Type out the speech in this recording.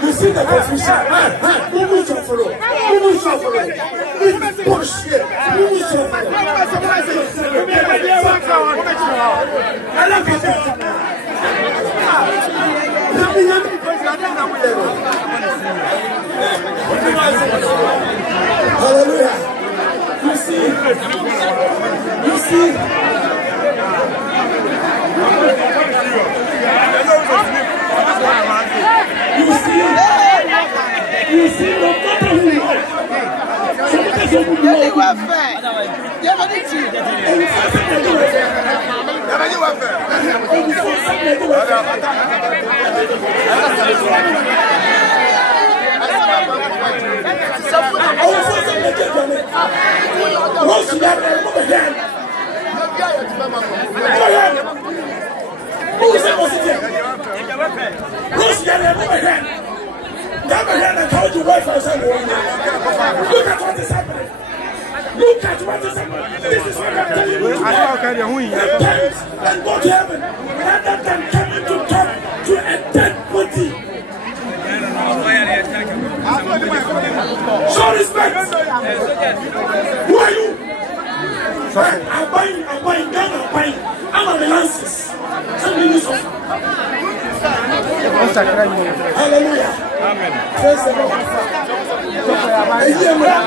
You see the confusion. Who will suffer? Who will suffer? This is bullshit. Who will suffer? Hallelujah. You see. You see, no matter who you are, Never heard I told you wait for someone. Look at what is happening. Look at what is happening. This is what I'm telling you. Repent and go to heaven rather than coming to talk to a dead body. Show respect. Who are you? I'm buying gun, I'm buying ambulances. Hallelujah. Amen. Praise the Lord. Amen.